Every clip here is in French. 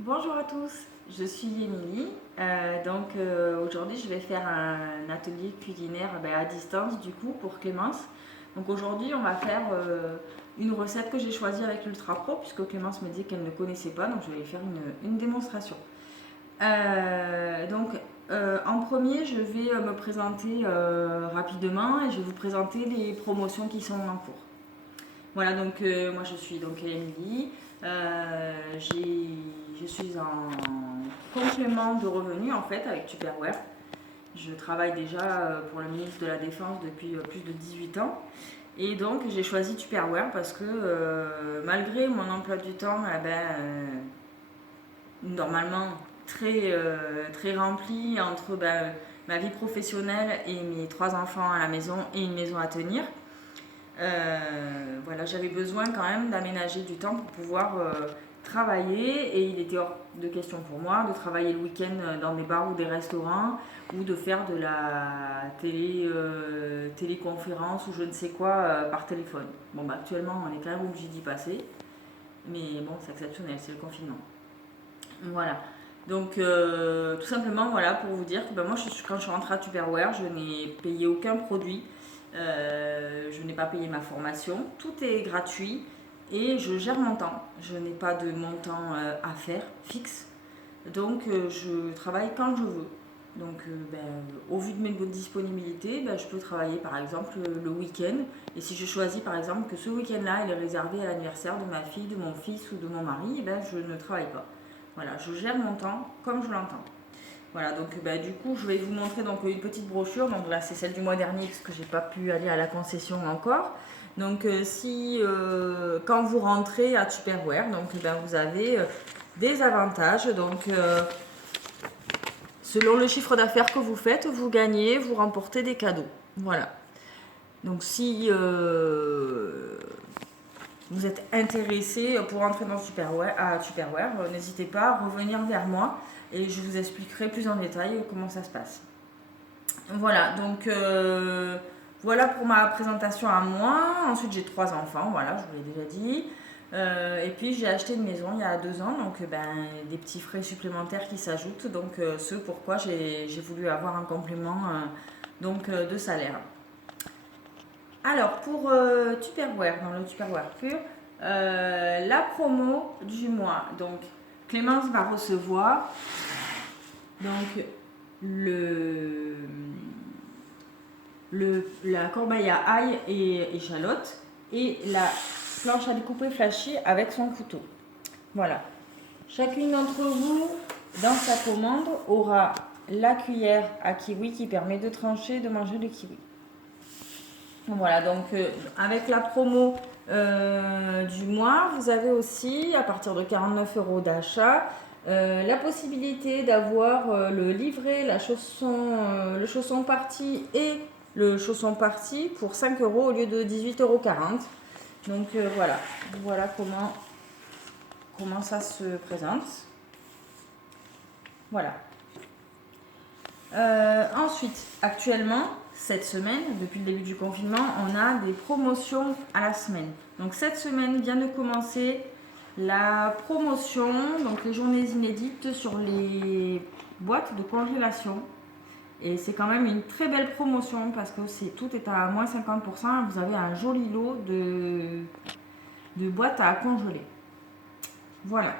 Bonjour à tous, je suis Émilie. Aujourd'hui je vais faire un atelier culinaire à distance du coup pour Clémence. Donc aujourd'hui on va faire une recette que j'ai choisie avec l'Ultra Pro puisque Clémence me dit qu'elle ne connaissait pas, donc je vais lui faire une démonstration. En premier je vais me présenter rapidement et je vais vous présenter les promotions qui sont en cours. Voilà, moi je suis donc Émilie. Je suis en complément de revenus en fait avec Tupperware. Je travaille déjà pour le ministre de la Défense depuis plus de 18 ans. Et donc j'ai choisi Tupperware parce que malgré mon emploi du temps, normalement très rempli entre ma vie professionnelle et mes 3 enfants à la maison et une maison à tenir, voilà, j'avais besoin quand même d'aménager du temps pour pouvoir travailler et il était hors de question pour moi de travailler le week-end dans des bars ou des restaurants ou de faire de la téléconférence ou je ne sais quoi par téléphone. Bon, actuellement, on est quand même obligé d'y passer, mais bon, c'est exceptionnel, c'est le confinement. Voilà. Tout simplement, voilà, pour vous dire que moi, quand je suis rentrée à Tupperware, je n'ai payé aucun produit. Je n'ai pas payé ma formation. Tout est gratuit et je gère mon temps. Je n'ai pas de montant à faire fixe. Je travaille quand je veux. Au vu de mes disponibilités, je peux travailler par exemple le week-end. Et si je choisis par exemple que ce week-end-là, il est réservé à l'anniversaire de ma fille, de mon fils ou de mon mari, je ne travaille pas. Voilà, je gère mon temps comme je l'entends. Voilà, du coup, je vais vous montrer une petite brochure. Donc là, c'est celle du mois dernier parce que j'ai pas pu aller à la concession encore. Quand vous rentrez à Tupperware, vous avez des avantages. Selon le chiffre d'affaires que vous faites, vous gagnez, vous remportez des cadeaux. Voilà. Donc si vous êtes intéressé pour entrer dans Tupperware, n'hésitez pas à revenir vers moi et je vous expliquerai plus en détail comment ça se passe. Voilà, voilà pour ma présentation à moi. Ensuite, j'ai 3 enfants, voilà, je vous l'ai déjà dit. Et puis, j'ai acheté une maison il y a 2 ans, des petits frais supplémentaires qui s'ajoutent. Ce pourquoi j'ai voulu avoir un complément de salaire. Alors, pour Tupperware, dans le Tupperware pur, la promo du mois. Donc, Clémence va recevoir le, la corbeille à ail et échalote et la planche à découper flashy avec son couteau. Voilà. Chacune d'entre vous, dans sa commande, aura la cuillère à kiwi qui permet de trancher et de manger le kiwi. Voilà, avec la promo du mois, vous avez aussi, à partir de 49 € d'achat, la possibilité d'avoir le livret, le chausson parti et le chausson parti pour 5 € au lieu de 18,40 €. Voilà comment ça se présente. Voilà. Ensuite, actuellement, cette semaine, depuis le début du confinement, on a des promotions à la semaine. Donc cette semaine vient de commencer la promotion, donc les journées inédites sur les boîtes de congélation. Et c'est quand même une très belle promotion parce que tout est à moins 50%. Vous avez un joli lot de boîtes à congeler. Voilà.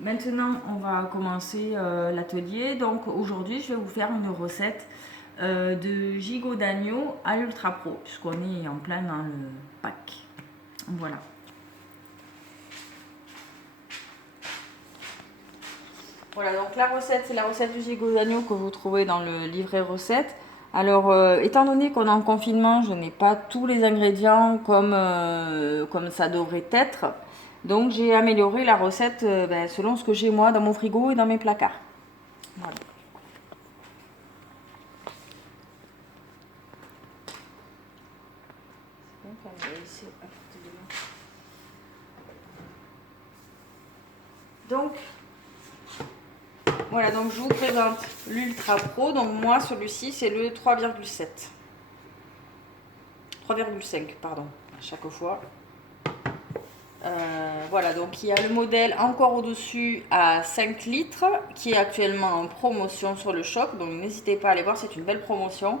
Maintenant, on va commencer l'atelier. Donc aujourd'hui, je vais vous faire une recette de gigot d'agneau à l'Ultra Pro, puisqu'on est en plein dans le pack. Voilà. Voilà, donc la recette, c'est la recette du gigot d'agneau que vous trouvez dans le livret recette. Alors, étant donné qu'on est en confinement, je n'ai pas tous les ingrédients comme ça devrait être. Donc, j'ai amélioré la recette selon ce que j'ai moi dans mon frigo et dans mes placards. Voilà. Voilà, donc je vous présente l'Ultra Pro. Donc moi, celui-ci, c'est le 3,7. 3,5, pardon, à chaque fois. Voilà, donc il y a le modèle encore au-dessus à 5 litres qui est actuellement en promotion sur le shop. Donc n'hésitez pas à aller voir, c'est une belle promotion.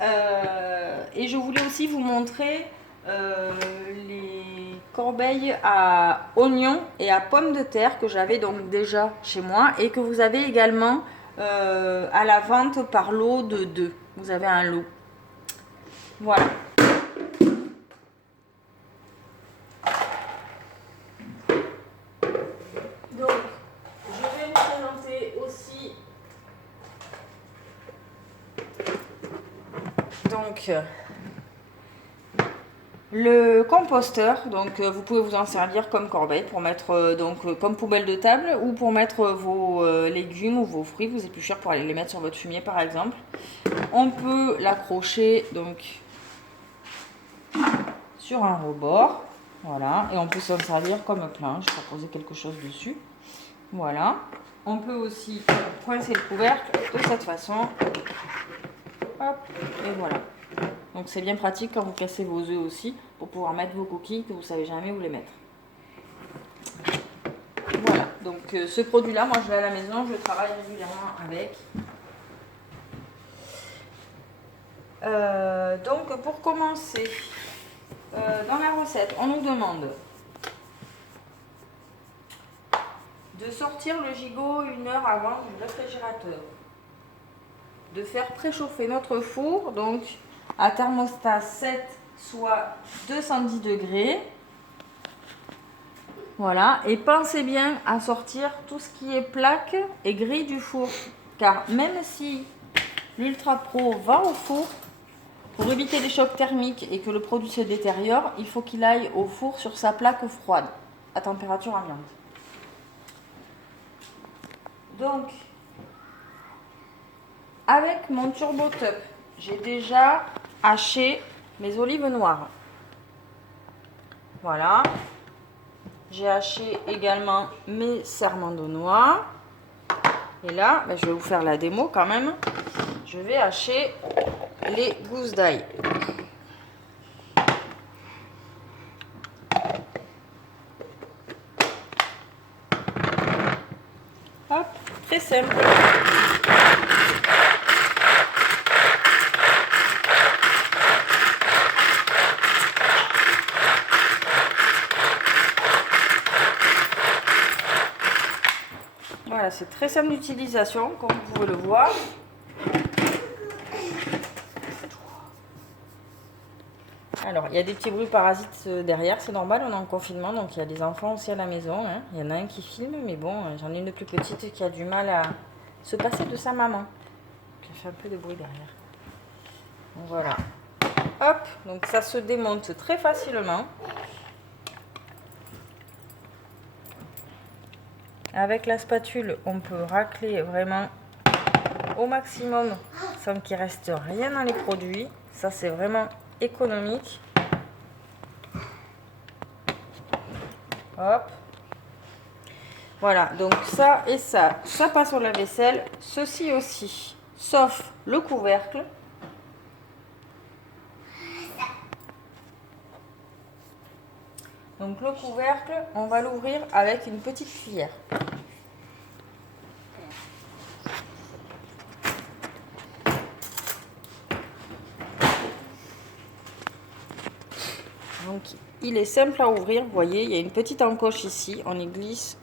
Et je voulais aussi vous montrer les corbeilles à oignons et à pommes de terre que j'avais donc déjà chez moi et que vous avez également à la vente par lot de 2. Vous avez un lot. Voilà. Donc, je vais vous présenter aussi le composteur. Donc, vous pouvez vous en servir comme corbeille pour mettre comme poubelle de table ou pour mettre vos légumes ou vos fruits, vos épluchures pour aller les mettre sur votre fumier par exemple. On peut l'accrocher donc sur un rebord. Voilà, et on peut s'en servir comme planche pour poser quelque chose dessus. Voilà. On peut aussi coincer le couvercle de cette façon. Hop, et voilà. Donc c'est bien pratique quand vous cassez vos œufs aussi pour pouvoir mettre vos coquilles que vous ne savez jamais où les mettre. Voilà, donc ce produit-là, moi je l'ai à la maison, je travaille régulièrement avec. Donc pour commencer, dans la recette, on nous demande de sortir le gigot 1 heure avant du réfrigérateur, de faire préchauffer notre four donc à thermostat 7 soit 210 degrés. Voilà, et pensez bien à sortir tout ce qui est plaque et grille du four, car même si l'Ultra Pro va au four, pour éviter les chocs thermiques et que le produit se détériore, il faut qu'il aille au four sur sa plaque froide, à température ambiante. Donc, avec mon Turbo Top, j'ai déjà haché mes olives noires. Voilà. J'ai haché également mes serments noix. Et là, je vais vous faire la démo quand même. Je vais hacher les gousses d'ail. Hop, très simple. Voilà, c'est très simple d'utilisation, comme vous pouvez le voir. Alors, il y a des petits bruits parasites derrière, c'est normal, on est en confinement, donc il y a des enfants aussi à la maison. Hein. Il y en a un qui filme, mais bon, j'en ai une plus petite qui a du mal à se passer de sa maman. J'ai fait un peu de bruit derrière. Donc, voilà. Hop, donc ça se démonte très facilement. Avec la spatule, on peut racler vraiment au maximum sans qu'il reste rien dans les produits. Ça, c'est vraiment économique. Hop. Voilà, donc ça et ça, ça passe au lave-vaisselle. Ceci aussi, sauf le couvercle. Donc le couvercle, on va l'ouvrir avec une petite cuillère. Donc il est simple à ouvrir, vous voyez, il y a une petite encoche ici, on y glisse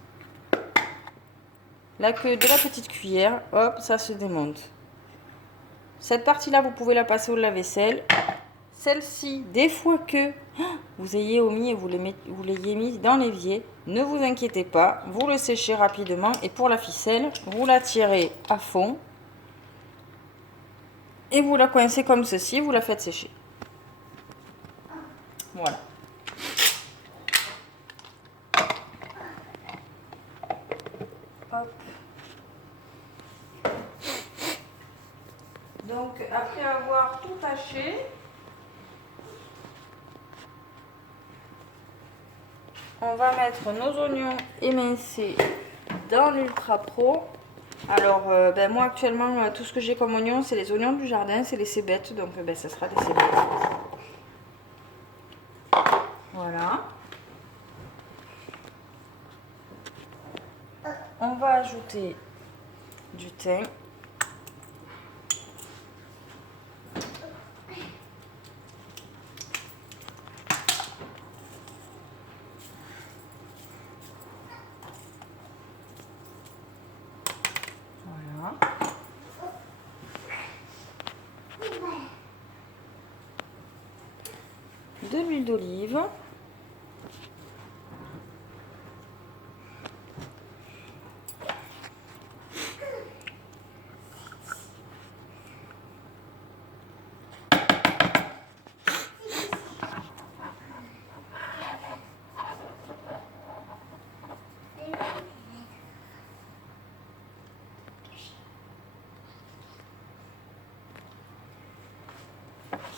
la queue de la petite cuillère, hop, ça se démonte. Cette partie-là, vous pouvez la passer au lave-vaisselle. Celle-ci, des fois que vous ayez omis et vous l'ayez mis dans l'évier, ne vous inquiétez pas, vous le séchez rapidement. Et pour la ficelle, vous la tirez à fond et vous la coincez comme ceci, vous la faites sécher. Voilà. Hop. Donc, après avoir tout haché, on va mettre nos oignons émincés dans l'Ultra Pro. Alors, moi actuellement, tout ce que j'ai comme oignon, c'est les oignons du jardin, c'est les cébettes, donc ça sera des cébettes. Voilà. va ajouter du thym. Voilà. De l'huile d'olive.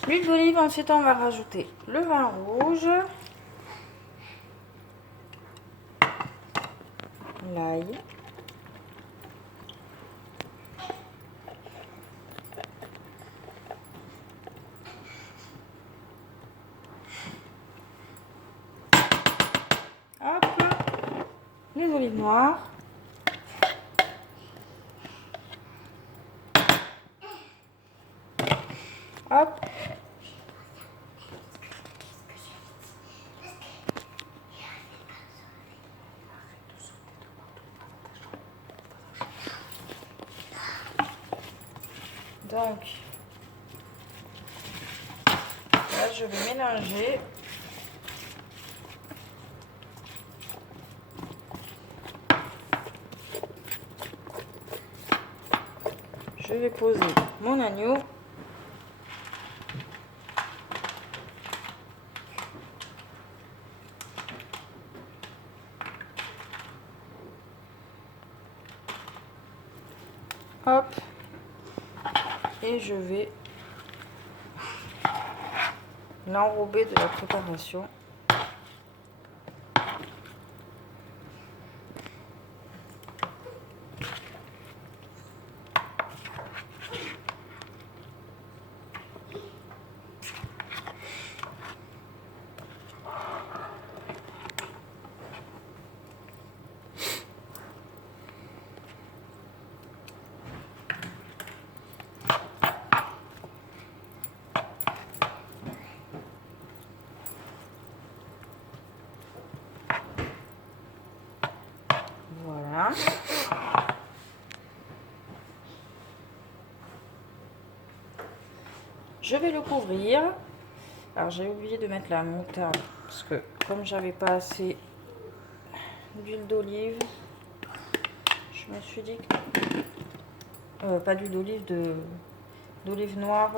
L'huile d'olive, ensuite on va rajouter le vin rouge, l'ail, hop, les olives noires, hop, donc là je vais mélanger. Je vais poser mon agneau. Hop. Et je vais l'enrober de la préparation. Voilà. Je vais le couvrir. Alors j'ai oublié de mettre la moutarde parce que comme j'avais pas assez d'huile d'olive, je me suis dit que pas d'huile d'olive, d'olive noire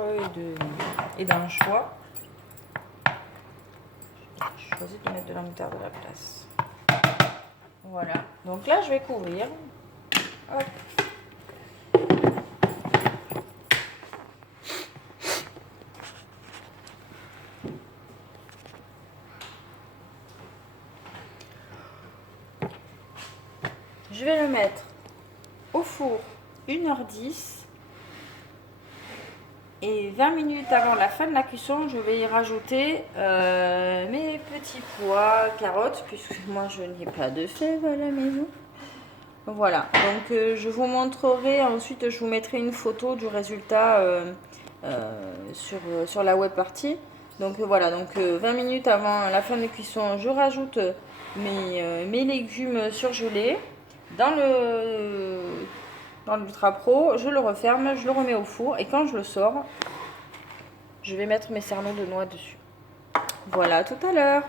et d'anchois. J'ai choisi de mettre de la moutarde à la place. Voilà, donc là je vais couvrir. Hop. Je vais le mettre au four 1h10 et 20 minutes avant la fin de la cuisson, je vais y rajouter mes petits pois, carottes, puisque moi je n'ai pas de fèves à la maison. Voilà, donc je vous montrerai, ensuite je vous mettrai une photo du résultat sur la web partie. Donc voilà, donc 20 minutes avant la fin de cuisson, je rajoute mes légumes surgelés dans l'Ultra Pro, je le referme, je le remets au four et quand je le sors, je vais mettre mes cerneaux de noix dessus. Voilà, à tout à l'heure.